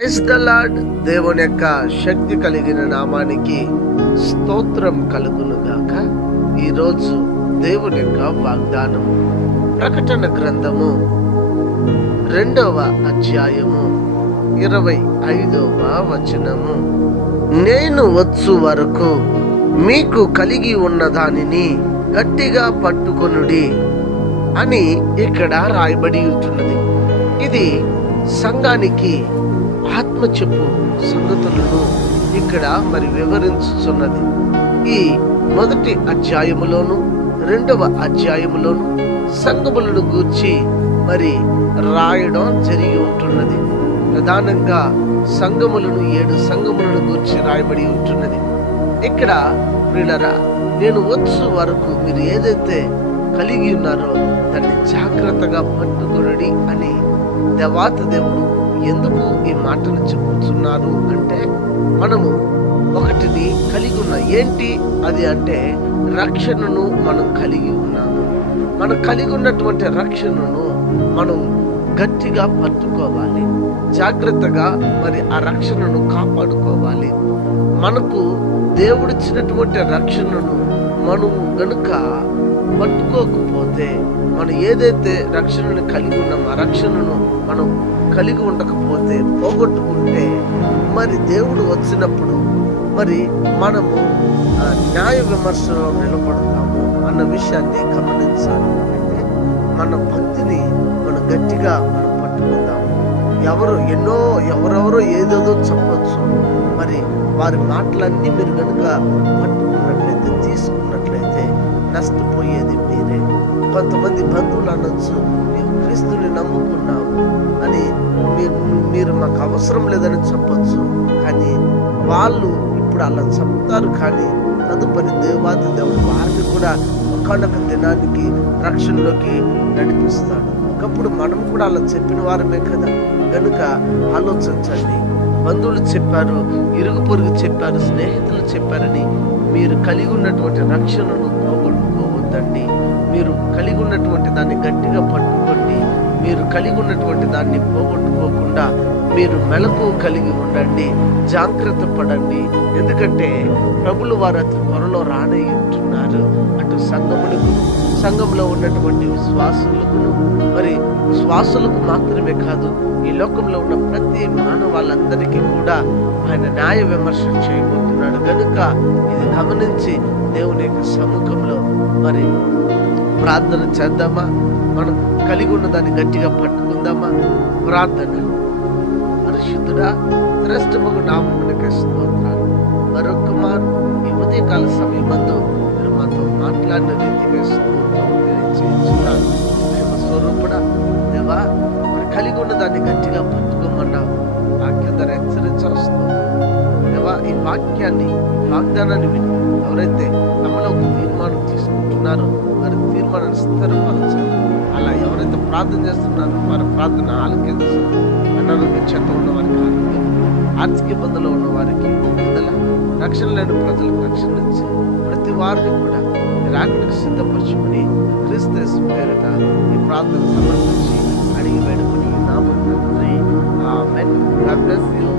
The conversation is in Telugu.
ద లార్డ్ దేవుని యొక్క శక్తి కలిగిన నామానికి స్తోత్రం కలుగును గాక ఈరోజు దేవుని యొక్క వాగ్దానము ప్రకటన గ్రంథము రెండవ అధ్యాయము ఇరవై ఐదవ వచనము. నేను వచ్చు వరకు మీకు కలిగి ఉన్న దానిని గట్టిగా పట్టుకొనుడి అని ఇక్కడ రాయబడి ఉంటున్నది. ఇది సంఘానికి ఆత్మ చెప్పు సంగతులను ఇక్కడ మరి వివరించుచున్నది. ఈ మొదటి అధ్యాయములోను రెండవ అధ్యాయములోను సంగములను గూర్చి మరి రాయడం జరిగి ఉంటున్నది. ప్రధానంగా సంఘములను ఏడు సంఘములను గూర్చి రాయబడి ఉంటున్నది. ఇక్కడ వీళ్ళరా నేను వచ్చు వరకు మీరు ఏదైతే కలిగి ఉన్నారో దాన్ని జాగ్రత్తగా పట్టుకొనడి అని దేవాత దేవుడు ఎందుకు ఈ మాటను చెబుతున్నారు అంటే మనము ఒకటిని కలిగి ఉన్న ఏంటి? అది అంటే రక్షణను మనం కలిగి ఉన్నాము. మనం కలిగి ఉన్నటువంటి రక్షణను మనం గట్టిగా పట్టుకోవాలి. జాగ్రత్తగా మరి ఆ రక్షణను కాపాడుకోవాలి. మనకు దేవుడిచ్చినటువంటి రక్షణను మనం గనుక పట్టుకోకపోతే మనం ఏదైతే రక్షణను కలిగి ఉన్నామో ఆ రక్షణను మనం కలిగి ఉండకపోతే పోగొట్టుకుంటే మరి దేవుడు వచ్చినప్పుడు మరి మనము ఆ, న్యాయ విమర్శలో నిలబడతాము అన్న విషయాన్ని గమనించాలి. అంటే మన భక్తిని మనం గట్టిగా ఎవరు ఎన్నో ఎవరెవరో ఏదేదో చెప్పచ్చు. మరి వారి మాటలన్నీ మీరు కనుక పట్టుకున్నట్లయితే తీసుకున్నట్లయితే నష్టపోయేది మీరే. కొంతమంది బంధువులు అనొచ్చు మేము క్రీస్తుని నమ్ముకున్నాము అని మీరు మీరు మాకు అవసరం లేదని చెప్పచ్చు. కానీ వాళ్ళు ఇప్పుడు అలా చెప్తారు కానీ తదుపరి దేవాది దేవుడు వారిని కూడా ఒకనొక దినానికి రక్షణలోకి నడిపిస్తాడు. ఒకప్పుడు మనం కూడా అలా చెప్పిన వారమే కదా. కనుక ఆలోచించండి. బంధువులు చెప్పారు ఇరుగు పొరుగు చెప్పారు స్నేహితులు చెప్పారని మీరు కలిగి ఉన్నటువంటి రక్షణను పోగొట్టుకోవద్దండి. మీరు కలిగి ఉన్నటువంటి దాన్ని గట్టిగా పట్టుకోండి. మీరు కలిగి ఉన్నటువంటి దాన్ని పోగొట్టుకోకుండా మీరు మెలకు కలిగి ఉండండి జాగ్రత్త పడండి. ఎందుకంటే ప్రభులు వారు అతి త్వరలో రానే ఉంటున్నారు. అటు సంఘములకు సంఘంలో ఉన్నటువంటి విశ్వాసులకు మరి విశ్వాసులకు మాత్రమే కాదు ఈ లోకంలో ఉన్న ప్రతి మానవాళ్ళందరికీ కూడా ఆయన న్యాయ విమర్శ చేయబోతున్నాడు. కనుక ఇది గమనించి దేవుని యొక్క సముఖంలో మరి ప్రార్థన చేద్దామా? మనం కలిగి ఉన్న దాన్ని గట్టిగా పట్టుకుందామా? ప్రార్థన. పరిశుద్ధుడా శ్రేష్టమగు నామమునకు స్తోత్రాలు. మరొక మారు ఈ ఉదయకాల సమయమందు మీరు మాతో మాట్లాడిన రీతిగా స్తోత్రం తెలియజేస్తున్నాను ప్రేమ దేవా మరి కలిగి ఉన్న దాన్ని గట్టిగా పట్టుకోమన్నావు. వాక్యం ధర హెచ్చరించవస్తుంది దేవా ఈ వాక్యాన్ని వాగ్దానాన్ని విని ఎవరైతే తమలో ఒక తీర్మానం తీసుకుంటున్నారో మనల్ని తీర్మానాన్ని స్థిరపరచాలి అలా ఎవరైతే ప్రార్థన చేస్తున్నారో వారి ప్రార్థన ఆలకించు అనారోగ్య చెత్త వారికి ఆరోగ్యం ఆర్థిక ఇబ్బందులు ఉన్నవారికి విడుదల రక్షణ లేని ప్రజలకు రక్షణ ఇచ్చి ప్రతి వారిని కూడా మీరు సిద్ధపరచుకుని క్రీస్తు పేరిట ఈ ప్రార్థన సమర్పించి అడిగి వేడుకుని నామం తండ్రి ఆమెన్. God bless you.